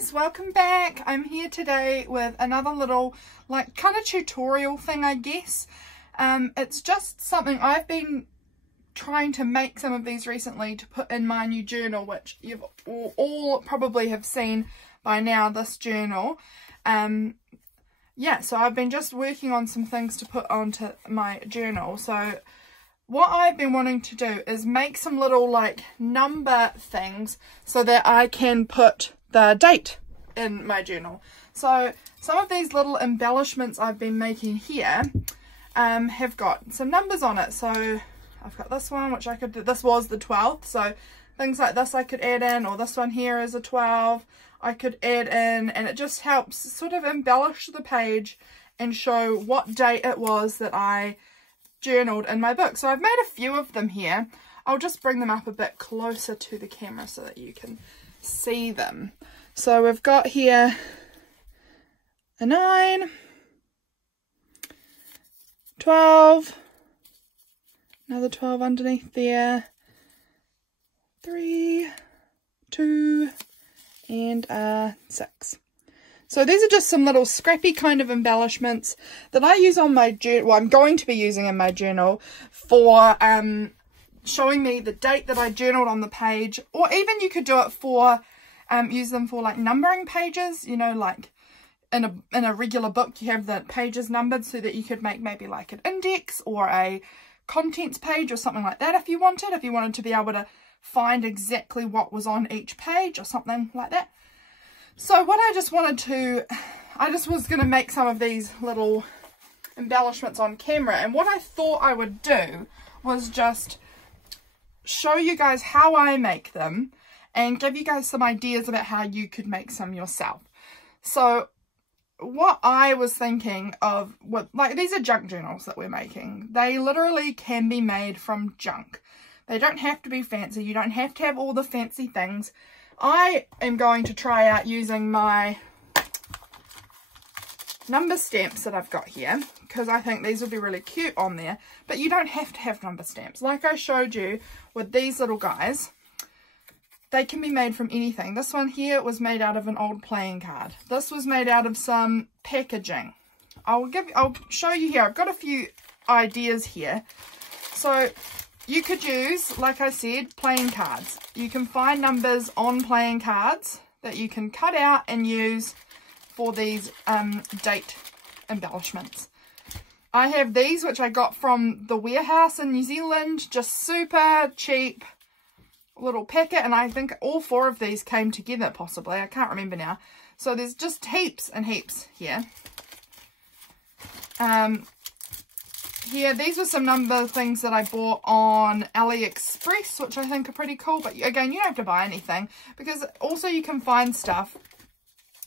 guys, welcome back. I'm here today with another little like kind of tutorial thing, I guess. It's just something I've been trying to make some of these recently to put in my new journal, which you've all probably have seen by now, this journal. Yeah, so I've been just working on some things to put onto my journal. So what I've been wanting to do is make some little like number things so that I can put the date in my journal. So some of these little embellishments I've been making here have got some numbers on it. So I've got this one, which I could do, this was the 12th, so things like this I could add in, or this one here is a 12 I could add in, and it just helps sort of embellish the page and show what date it was that I journaled in my book. So I've made a few of them here. I'll just bring them up a bit closer to the camera so that you can see them. So we've got here a 9, 12, another 12 underneath there, 3, 2, and 6. So these are just some little scrappy kind of embellishments that I use on my journal, well, I'm going to be using in my journal for showing me the date that I journaled on the page, or even you could do it for, use them for like numbering pages, you know, like in a regular book you have the pages numbered so that you could make maybe like an index or a contents page or something like that if you wanted to be able to find exactly what was on each page or something like that. So what I just was going to make some of these little embellishments on camera, and what I thought I would do was just show you guys how I make them and give you guys some ideas about how you could make some yourself. So what I was thinking of, like these are junk journals that we're making. They literally can be made from junk. They don't have to be fancy. You don't have to have all the fancy things. I am going to try out using my number stamps that I've got here, because I think these will be really cute on there. But you don't have to have number stamps. Like I showed you with these little guys, they can be made from anything. This one here was made out of an old playing card. This was made out of some packaging. I'll show you here. I've got a few ideas here. So you could use, like I said, playing cards. You can find numbers on playing cards that you can cut out and use for these date embellishments. I have these, which I got from the warehouse in New Zealand, just super cheap little packet, and I think all 4 of these came together possibly. I can't remember now. So there's just heaps and heaps here. Here, these were some number things that I bought on AliExpress, which I think are pretty cool. But again, you don't have to buy anything, because also you can find stuff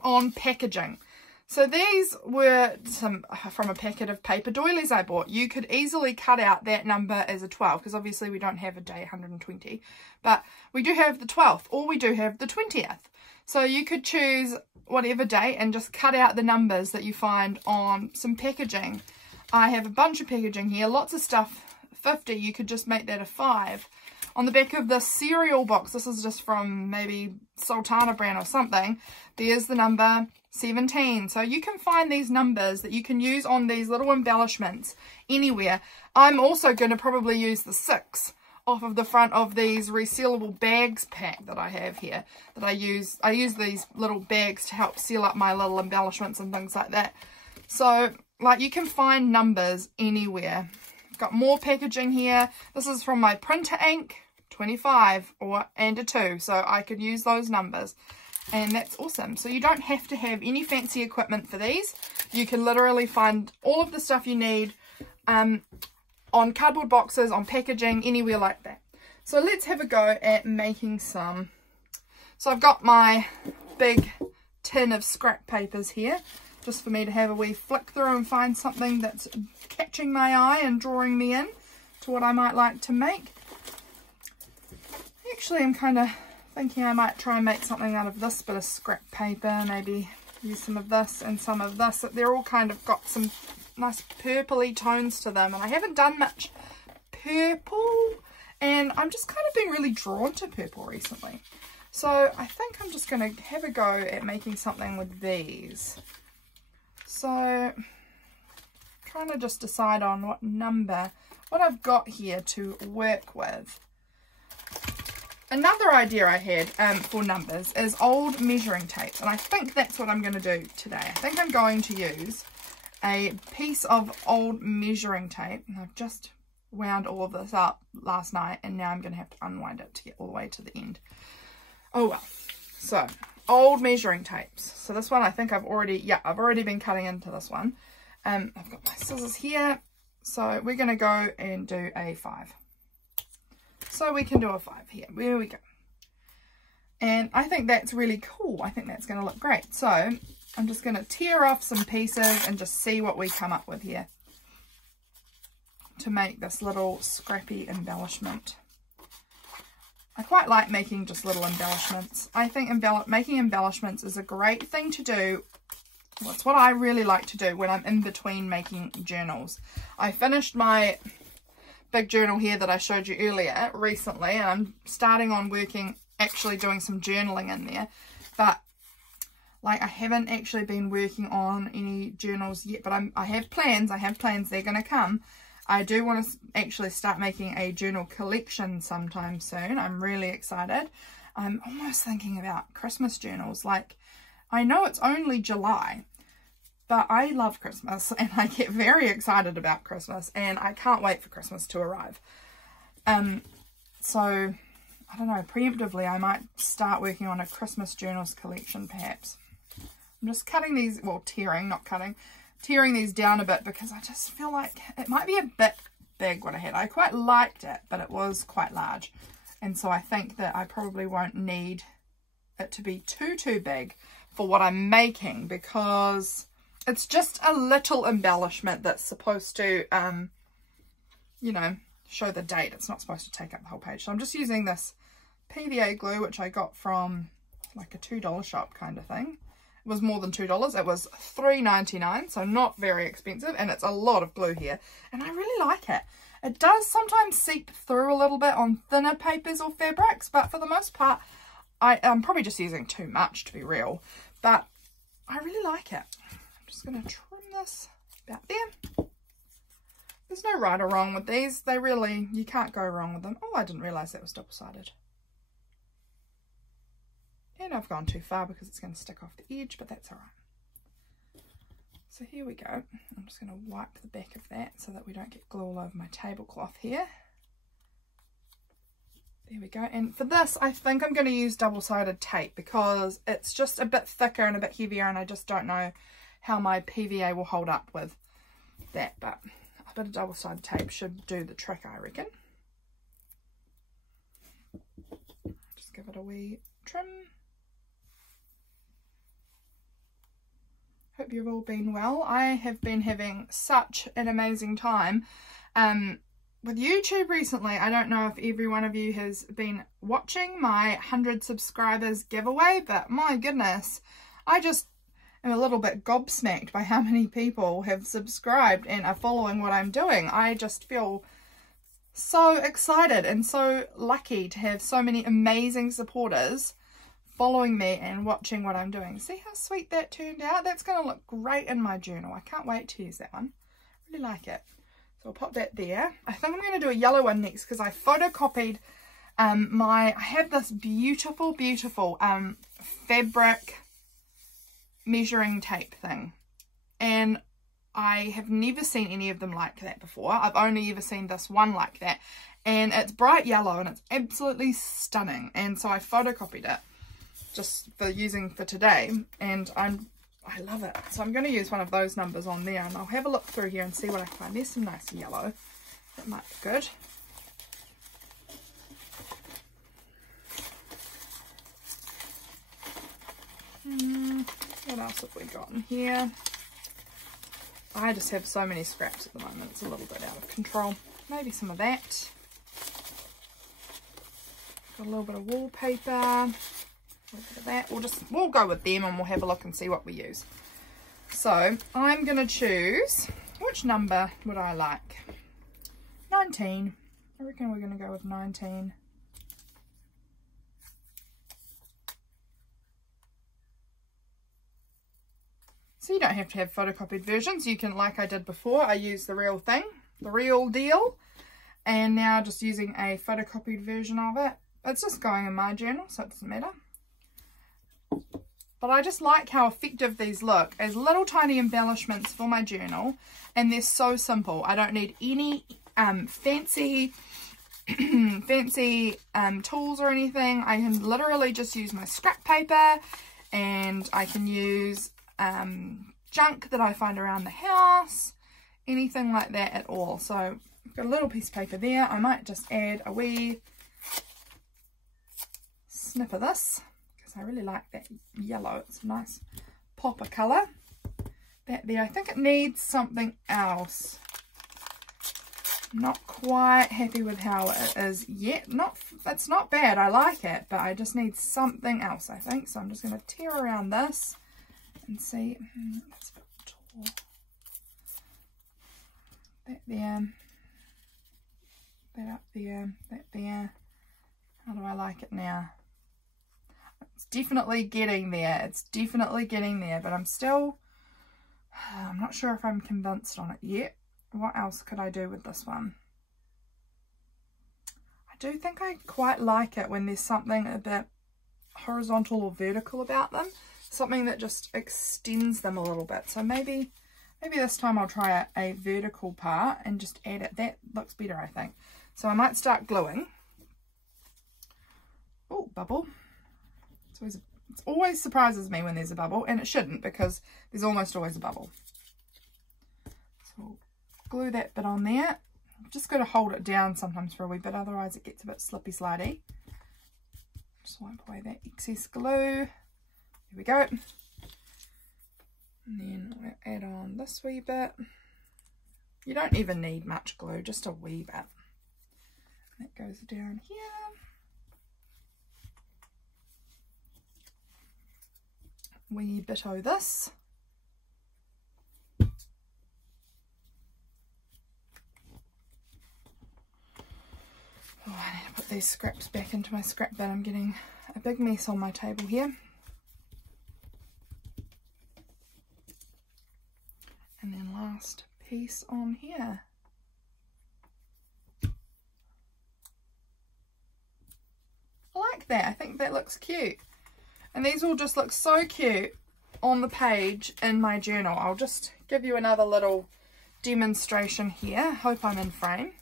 on packaging. So these were some from a packet of paper doilies I bought. You could easily cut out that number as a 12, because obviously we don't have a day 120. But we do have the 12th, or we do have the 20th. So you could choose whatever date and just cut out the numbers that you find on some packaging. I have a bunch of packaging here, lots of stuff. 50, you could just make that a 5. On the back of the cereal box, this is just from maybe Sultana brand or something, there's the number 17. So you can find these numbers that you can use on these little embellishments anywhere. I'm also going to probably use the 6 off of the front of these resealable bags pack that I have here. That I use these little bags to help seal up my little embellishments and things like that. So like you can find numbers anywhere. I've got more packaging here. This is from my printer ink, 25 and a 2. So I could use those numbers. And that's awesome. So you don't have to have any fancy equipment for these. You can literally find all of the stuff you need on cardboard boxes, on packaging, anywhere like that. So let's have a go at making some. So I've got my big tin of scrap papers here, just for me to have a wee flick through and find something that's catching my eye and drawing me in to what I might like to make. Actually, I'm kind of thinking I might try and make something out of this bit of scrap paper, maybe use some of this and some of this. They're all kind of got some nice purpley tones to them, and I haven't done much purple, and I'm just kind of been really drawn to purple recently. So I think I'm just going to have a go at making something with these. So trying to just decide on what I've got here to work with. Another idea I had for numbers is old measuring tapes, and I think that's what I'm going to do today. I think I'm going to use a piece of old measuring tape, and I've just wound all of this up last night, and now I'm going to have to unwind it to get all the way to the end. Oh well. So old measuring tapes. So this one I think I've already been cutting into this one. I've got my scissors here, so we're going to go and do a 5. So we can do a 5 here. There we go. And I think that's really cool. I think that's going to look great. So I'm just going to tear off some pieces and just see what we come up with here to make this little scrappy embellishment. I quite like making just little embellishments. I think making embellishments is a great thing to do. That's what I really like to do when I'm in between making journals. I finished my big journal here that I showed you earlier recently, and I'm starting on actually doing some journaling in there, but like I haven't actually been working on any journals yet, but I have plans, they're going to come. I do want to actually start making a journal collection sometime soon. I'm really excited. I'm almost thinking about Christmas journals. Like, I know it's only July, but I love Christmas and I get very excited about Christmas, and I can't wait for Christmas to arrive. So, I don't know, preemptively I might start working on a Christmas journals collection perhaps. I'm just cutting these, well, tearing these down a bit because I just feel like it might be a bit big what I had. I quite liked it, but it was quite large. And so I think that I probably won't need it to be too big for what I'm making, because it's just a little embellishment that's supposed to, you know, show the date. It's not supposed to take up the whole page. So I'm just using this PVA glue, which I got from like a $2 shop kind of thing. It was more than $2. It was $3.99, so not very expensive, and it's a lot of glue here, and I really like it. It does sometimes seep through a little bit on thinner papers or fabrics, but for the most part, I'm probably just using too much to be real, but I really like it. I'm just going to trim this about there. There's no right or wrong with these. You can't go wrong with them. Oh, I didn't realise that was double-sided. And I've gone too far because it's going to stick off the edge, but that's all right. So here we go. I'm just going to wipe the back of that so that we don't get glue all over my tablecloth here. There we go. And for this, I think I'm going to use double-sided tape because it's just a bit thicker and a bit heavier, and I just don't know how my PVA will hold up with that, but a bit of double-sided tape should do the trick, I reckon. Just give it a wee trim. Hope you've all been well. I have been having such an amazing time with YouTube recently. I don't know if every one of you has been watching my 100 subscribers giveaway, but my goodness, I just am a little bit gobsmacked by how many people have subscribed and are following what I'm doing. I just feel so excited and so lucky to have so many amazing supporters following me and watching what I'm doing. See how sweet that turned out? That's going to look great in my journal. I can't wait to use that one. Really like it. So I'll pop that there. I think I'm going to do a yellow one next because I photocopied I have this beautiful fabric measuring tape thing, and I have never seen any of them like that before. I've only ever seen this one like that, and it's bright yellow and it's absolutely stunning, and so I photocopied it just for using for today, and I love it. So I'm going to use one of those numbers on there, and I'll have a look through here and see what I find. There's some nice yellow. That might be good. What else have we got in here? I just have so many scraps at the moment. It's a little bit out of control. Maybe some of that. Got a little bit of wallpaper. A little bit of that. We'll go with them and we'll have a look and see what we use. So I'm going to choose, which number would I like? 19. I reckon we're going to go with 19. So you don't have to have photocopied versions. You can, like I did before, I used the real thing, the real deal. And now just using a photocopied version of it. It's just going in my journal, so it doesn't matter. But I just like how effective these look as little tiny embellishments for my journal. And they're so simple. I don't need any fancy tools or anything. I can literally just use my scrap paper, and I can use junk that I find around the house, anything like that at all. So I've got a little piece of paper there. I might just add a wee snip of this because I really like that yellow. It's a nice pop of colour. That there. I think it needs something else. I'm not quite happy with how it is yet. It's not bad. I like it, but I just need something else, I think. So I'm just going to tear around this and see. That's a bit tall. That there. That up there. That there. How do I like it now? It's definitely getting there. It's definitely getting there, but I'm not sure if I'm convinced on it yet. What else could I do with this one? I do think I quite like it when there's something a bit horizontal or vertical about them. Something that just extends them a little bit. So maybe this time I'll try a vertical part and just add it. That looks better, I think. So I might start gluing. Oh, bubble. It always surprises me when there's a bubble, and it shouldn't because there's almost always a bubble. So we'll glue that bit on there. I've just got to hold it down sometimes for a wee bit, otherwise it gets a bit slippy slidey. Just wipe away that excess glue. There we go. And then we'll add on this wee bit. You don't even need much glue, just a wee bit. That goes down here. Wee bit of this. Oh, I need to put these scraps back into my scrap bin. I'm getting a big mess on my table here. And then last piece on here. I like that. I think that looks cute. And these will just look so cute on the page in my journal. I'll just give you another little demonstration here. Hope I'm in frame.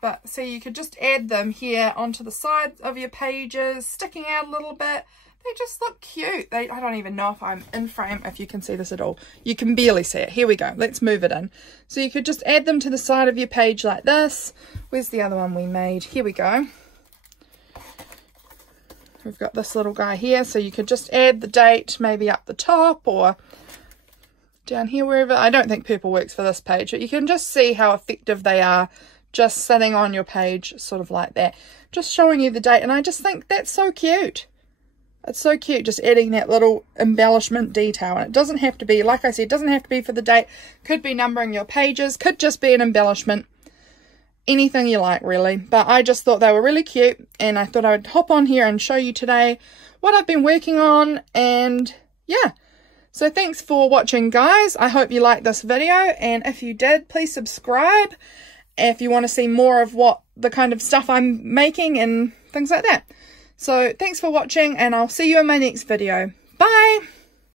But see, you could just add them here onto the sides of your pages, sticking out a little bit. They just look cute. I don't even know if I'm in frame, if you can see this at all. You can barely see it. Here we go. Let's move it in. So you could just add them to the side of your page like this. Where's the other one we made? Here we go. We've got this little guy here, so you could just add the date maybe up the top or down here, wherever. I don't think purple works for this page, but you can just see how effective they are just sitting on your page sort of like that, just showing you the date. And I just think that's so cute. It's so cute, just adding that little embellishment detail. And it doesn't have to be, like I said, it doesn't have to be for the date. Could be numbering your pages, could just be an embellishment. Anything you like, really. But I just thought they were really cute, and I thought I would hop on here and show you today what I've been working on. And yeah, so thanks for watching, guys. I hope you liked this video, and if you did, please subscribe if you want to see more of what the kind of stuff I'm making and things like that. So thanks for watching, and I'll see you in my next video.